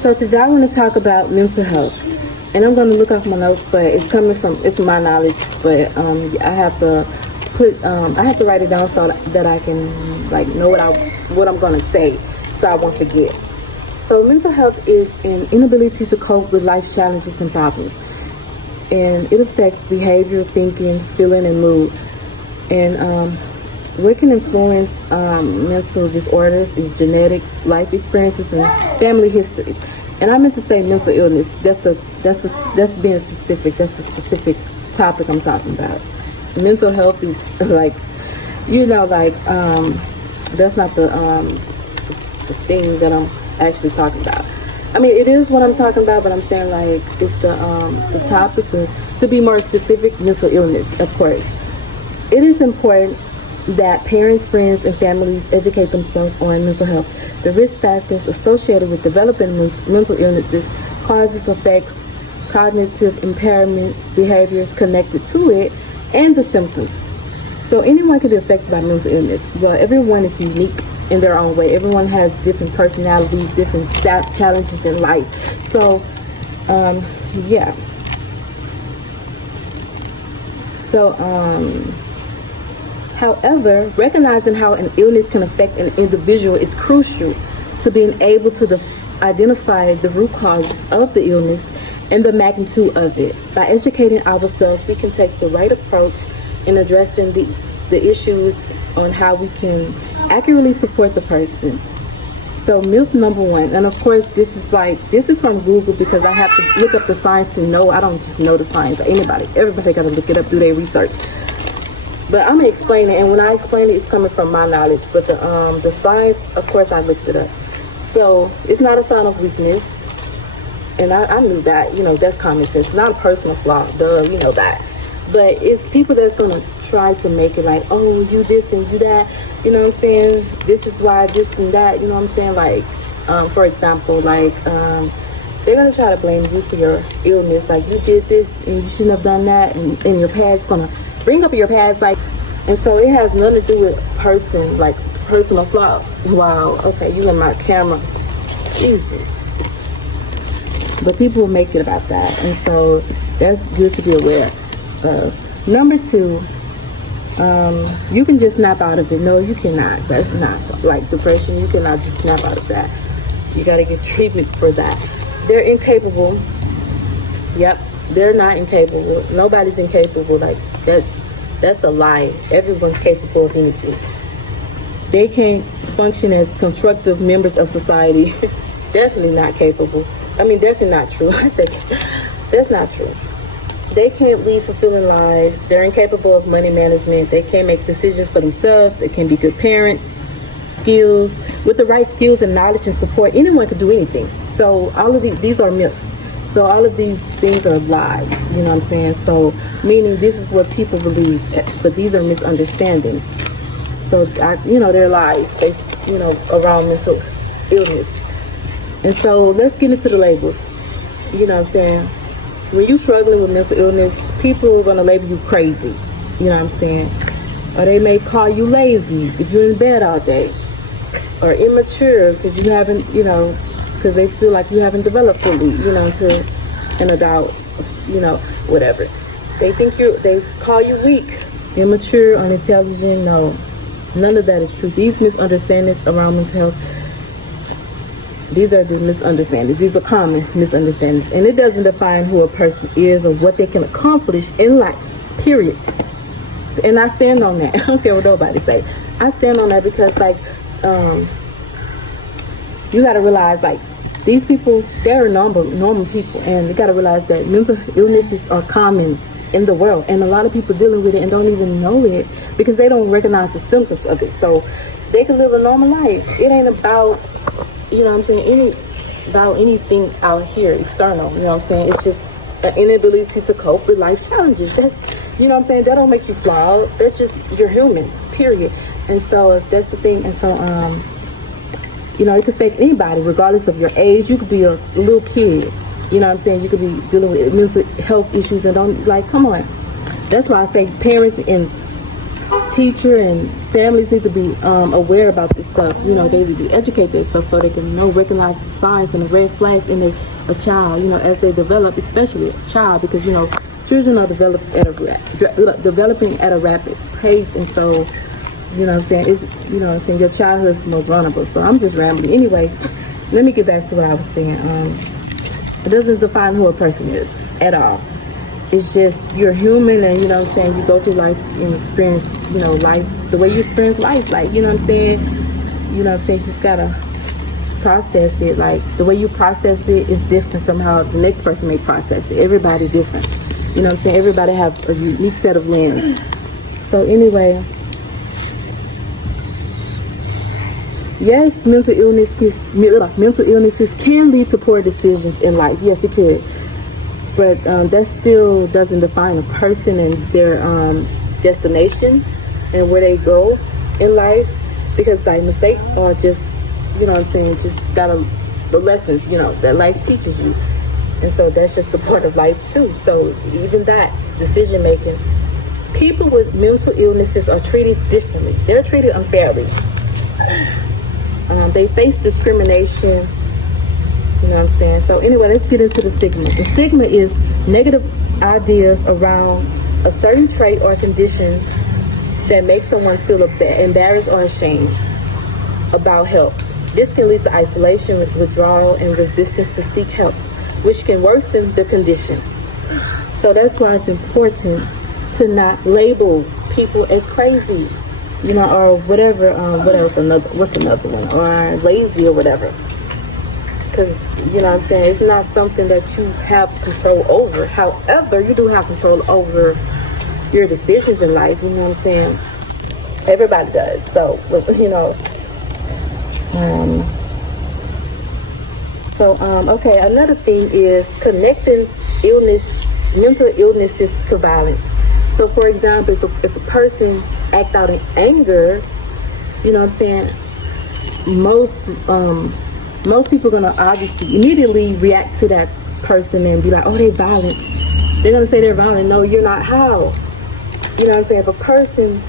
So today I want to talk about mental health, and I'm going to look off my notes, but it's my knowledge, but I have to write it down so that I can know what I'm going to say, so I won't forget. So mental health is an inability to cope with life challenges and problems, and it affects behavior, thinking, feeling, and mood. And what can influence mental disorders is genetics, life experiences, and family histories. And I meant to say mental illness. That's being specific. That's the specific topic I'm talking about. Mental health is that's not the thing that I'm actually talking about. I mean, it is what I'm talking about, but I'm saying it's the topic. To be more specific, mental illness, of course. It is important that parents, friends, and families educate themselves on mental health, the risk factors associated with developing mental illnesses, causes, effects, cognitive impairments, behaviors connected to it, and the symptoms. So anyone can be affected by mental illness. Well, everyone is unique in their own way. Everyone has different personalities, different challenges in life. So, yeah. So, however, recognizing how an illness can affect an individual is crucial to being able to identify the root causes of the illness and the magnitude of it. By educating ourselves, we can take the right approach in addressing the issues on how we can accurately support the person. So myth number one, and of course this is from Google because I have to look up the science to know. I don't just know the science. Everybody got to look it up, do their research. But I'm gonna explain it, and when I explain it, it's coming from my knowledge. But the science, of course, I looked it up. So it's not a sign of weakness, and I knew that. That's common sense, not a personal flaw. Duh, you know that. But it's people that's gonna try to make it like, oh, you this and you that. You know what I'm saying? This is why this and that. You know what I'm saying? For example, they're gonna try to blame you for your illness. Like you did this and you shouldn't have done that, and your past gonna bring up your past, and so it has nothing to do with personal flaw. Wow, okay, you in my camera, Jesus. But people will make it about that, and so that's good to be aware of. Number two, you can just snap out of it. No, you cannot. That's not like depression. You cannot just snap out of that. You got to get treatment for that. They're incapable. Yep. They're not incapable. Nobody's incapable. That's a lie. Everyone's capable of anything. They can't function as constructive members of society. Definitely not capable. I mean, definitely not true. I said that's not true. They can't lead fulfilling lives. They're incapable of money management. They can't make decisions for themselves. They can't be good parents. Skills. With the right skills and knowledge and support, anyone could do anything. So all of these are myths. So all of these things are lies, you know what I'm saying? So meaning this is what people believe, but these are misunderstandings. So, they're lies based, around mental illness. And so let's get into the labels. You know what I'm saying? When you're struggling with mental illness, people are going to label you crazy. You know what I'm saying? Or they may call you lazy if you're in bed all day. Or immature because you haven't, because they feel like you haven't developed fully, to an adult, whatever. They call you weak, immature, unintelligent. No, none of that is true. These misunderstandings around mental health, these are the misunderstandings. These are common misunderstandings. And it doesn't define who a person is or what they can accomplish in life, period. And I stand on that. I don't care what nobody say. I stand on that because, you got to realize, these people, they're normal people, and you got to realize that mental illnesses are common in the world, and a lot of people dealing with it and don't even know it because they don't recognize the symptoms of it. So they can live a normal life. It ain't about, about anything out here external. You know what I'm saying? It's just an inability to cope with life challenges. That's, that don't make you flawed. That's just, you're human, period. And so that's the thing. And so it could affect anybody, regardless of your age. You could be a little kid. You know what I'm saying? You could be dealing with mental health issues and come on. That's why I say parents and teacher and families need to be aware about this stuff. You know, they need to educate themselves so they can recognize the signs and the red flags in a child, you know, as they develop, especially a child, because, you know, children are developing at a rapid pace. And so, you know what I'm saying, it's, you know what I'm saying, your childhood is most vulnerable. So I'm just rambling. Anyway, let me get back to what I was saying. It doesn't define who a person is at all. It's just you're human, and you know what I'm saying, you go through life and experience, you know, life the way you experience life. Like, you know what I'm saying? You know what I'm saying? Just gotta process it. Like, the way you process it is different from how the next person may process it. Everybody different. You know what I'm saying? Everybody have a unique set of lens. So anyway, yes, mental illnesses can lead to poor decisions in life. Yes, it could. But that still doesn't define a person and their destination and where they go in life. Because like mistakes are just, you know what I'm saying, just the lessons, you know, that life teaches you. And so that's just the part of life too. So even that decision making, people with mental illnesses are treated differently. They're treated unfairly. They face discrimination. You know what I'm saying? So anyway, let's get into the stigma. The stigma is negative ideas around a certain trait or condition that makes someone feel embarrassed or ashamed about help. This can lead to isolation, withdrawal, and resistance to seek help, which can worsen the condition. So that's why it's important to not label people as crazy, you know, or whatever. What's another one? Or lazy or whatever. Because, you know what I'm saying, it's not something that you have control over. However, you do have control over your decisions in life, you know what I'm saying? Everybody does. So, you know, okay, another thing is connecting mental illnesses to violence. So, for example, if a person act out in anger, you know what I'm saying, most people are going to obviously immediately react to that person and be like, oh, they're violent. They're going to say they're violent. No, you're not. How? You know what I'm saying? If a person,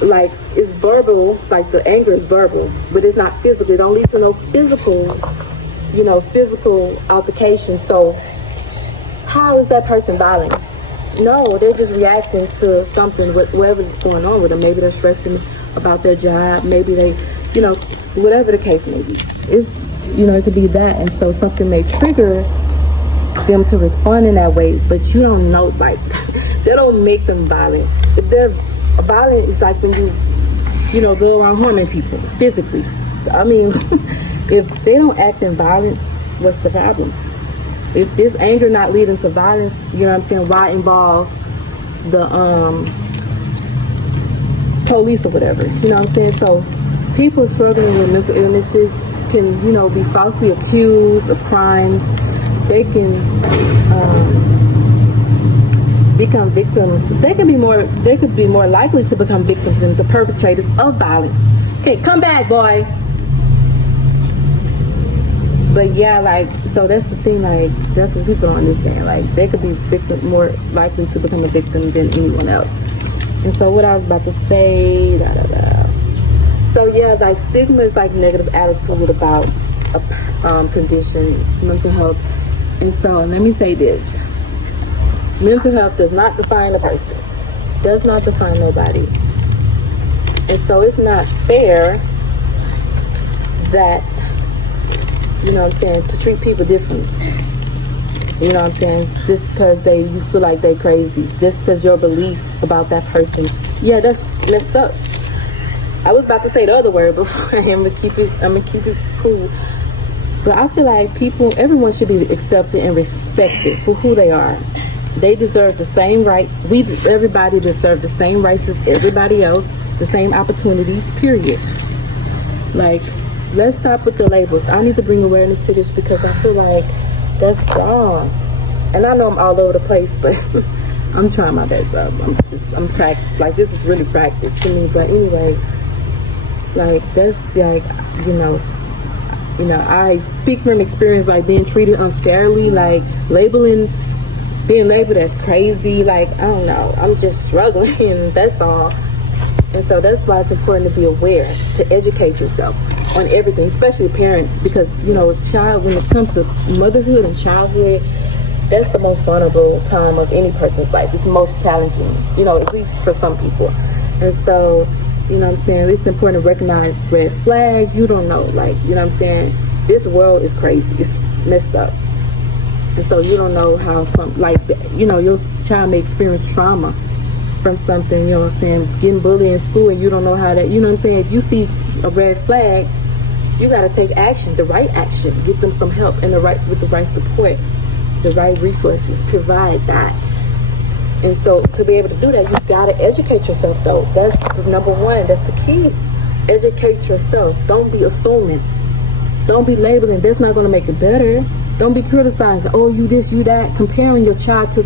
like, is verbal, like the anger is verbal, but it's not physical. It don't lead to no physical altercation. So how is that person violent? No, they're just reacting to something, whatever is going on with them. Maybe they're stressing about their job. Maybe they, you know, whatever the case may be. It's, you know, it could be that. And so something may trigger them to respond in that way, but you don't know, like, that don't make them violent. If they're violent, it's like when you know, go around harming people physically. I mean, if they don't act in violence, what's the problem? If this anger not leading to violence, you know what I'm saying, why involve the police or whatever? You know what I'm saying? So people struggling with mental illnesses can, you know, be falsely accused of crimes. They can become victims. They could be more likely to become victims than the perpetrators of violence. Okay, come back, boy. But yeah, like, so that's the thing, like, that's what people don't understand. Like, they could be more likely to become a victim than anyone else. And so what I was about to say, So yeah, like, stigma is like negative attitude about a condition, mental health. And so let me say this. Mental health does not define a person. Does not define nobody. And so it's not fair that, you know what I'm saying, to treat people differently. You know what I'm saying? Just because you feel like they crazy. Just because your belief about that person. Yeah, that's messed up. I was about to say the other word before. I'm gonna keep it cool. But I feel like everyone should be accepted and respected for who they are. They deserve the same right. Everybody deserve the same rights as everybody else. The same opportunities, period. Like, let's stop with the labels. I need to bring awareness to this because I feel like that's wrong. And I know I'm all over the place, but I'm trying my best. Like, this is really practice to me. But anyway, like, that's like, you know, I speak from experience, like, being treated unfairly, like, being labeled as crazy. Like, I don't know. I'm just struggling. That's all. And so that's why it's important to be aware, to educate yourself on everything, especially parents, because, you know, child, when it comes to motherhood and childhood, that's the most vulnerable time of any person's life. It's the most challenging, you know, at least for some people. And so, you know what I'm saying, it's important to recognize red flags. You don't know, like, you know what I'm saying, this world is crazy. It's messed up. And so you don't know how you know, your child may experience trauma from something, you know what I'm saying, getting bullied in school, and you don't know how that, you know what I'm saying, if you see a red flag, you got to take action, the right action, get them some help and with the right support, the right resources, provide that. And so to be able to do that, you got to educate yourself, though. That's the number one, that's the key. Educate yourself. Don't be assuming. Don't be labeling. That's not going to make it better. Don't be criticizing, oh, you this, you that, comparing your child to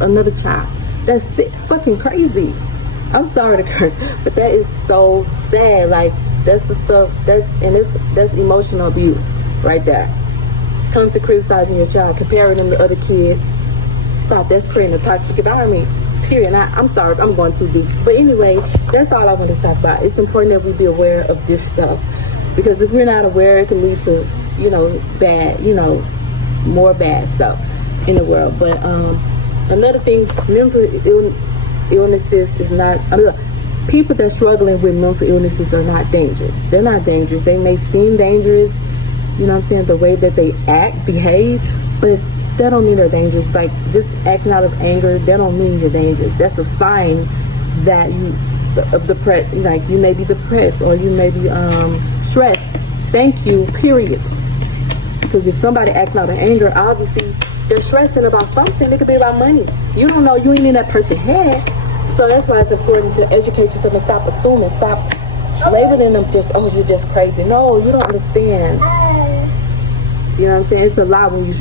another child. That's fucking crazy. I'm sorry to curse, but that is so sad. Like, that's the stuff, that's emotional abuse right there. Comes to criticizing your child, comparing them to other kids. Stop, that's creating a toxic environment, period. I'm sorry, I'm going too deep. But anyway, that's all I want to talk about. It's important that we be aware of this stuff, because if we're not aware, it can lead to, you know, bad, you know, more bad stuff in the world. But another thing, mental illnesses is not, people that are struggling with mental illnesses are not dangerous. They're not dangerous. They may seem dangerous, you know what I'm saying, the way that they act, behave, but that don't mean they're dangerous. Like, just acting out of anger, that don't mean you're dangerous. That's a sign that like you may be depressed, or you may be stressed. Thank you, period. Because if somebody acting out of anger, obviously they're stressing about something. It could be about money. You don't know. You ain't in that person's head. So that's why it's important to educate yourself and stop assuming. Stop labeling them just, oh, you're just crazy. No, you don't understand. You know what I'm saying? It's a lot when you're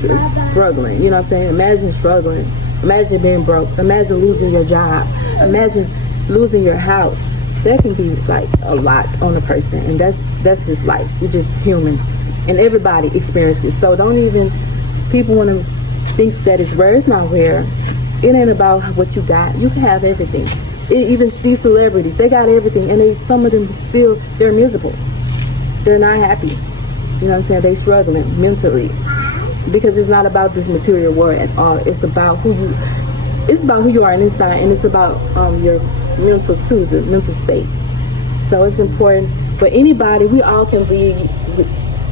struggling. You know what I'm saying? Imagine struggling. Imagine being broke. Imagine losing your job. Imagine losing your house. That can be like a lot on a person. And that's just life. You're just human. And everybody experiences it. So don't even, people want to think that it's rare. It's not rare. It ain't about what you got. You can have everything. Even these celebrities, they got everything, and some of them still, they're miserable. They're not happy. You know what I'm saying? They struggling mentally, because it's not about this material world at all. It's about who you are inside, and it's about your mental too, the mental state. So it's important for anybody. We all can lead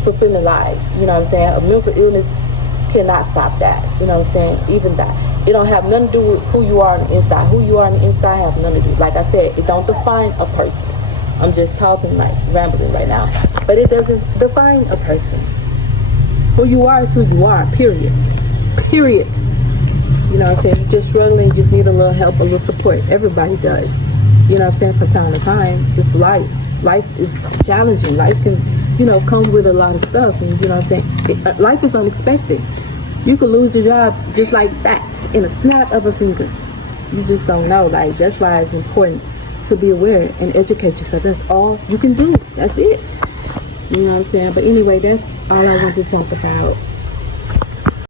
fulfilling lives. You know what I'm saying? A mental illness cannot stop that. You know what I'm saying? Even that. It don't have nothing to do with who you are on the inside. Who you are on the inside have nothing to do. Like I said, it don't define a person. I'm just talking, like, rambling right now. But it doesn't define a person. Who you are is who you are, period. Period. You know what I'm saying? You're just struggling, you just need a little help, a little support. Everybody does. You know what I'm saying? From time to time. Just life. Life is challenging. Life can, you know, come with a lot of stuff. And you know what I'm saying? Life is unexpected. You could lose your job just like that in a snap of a finger. You just don't know. Like, that's why it's important to be aware and educate yourself. That's all you can do. That's it. You know what I'm saying? But anyway, that's all I want to talk about.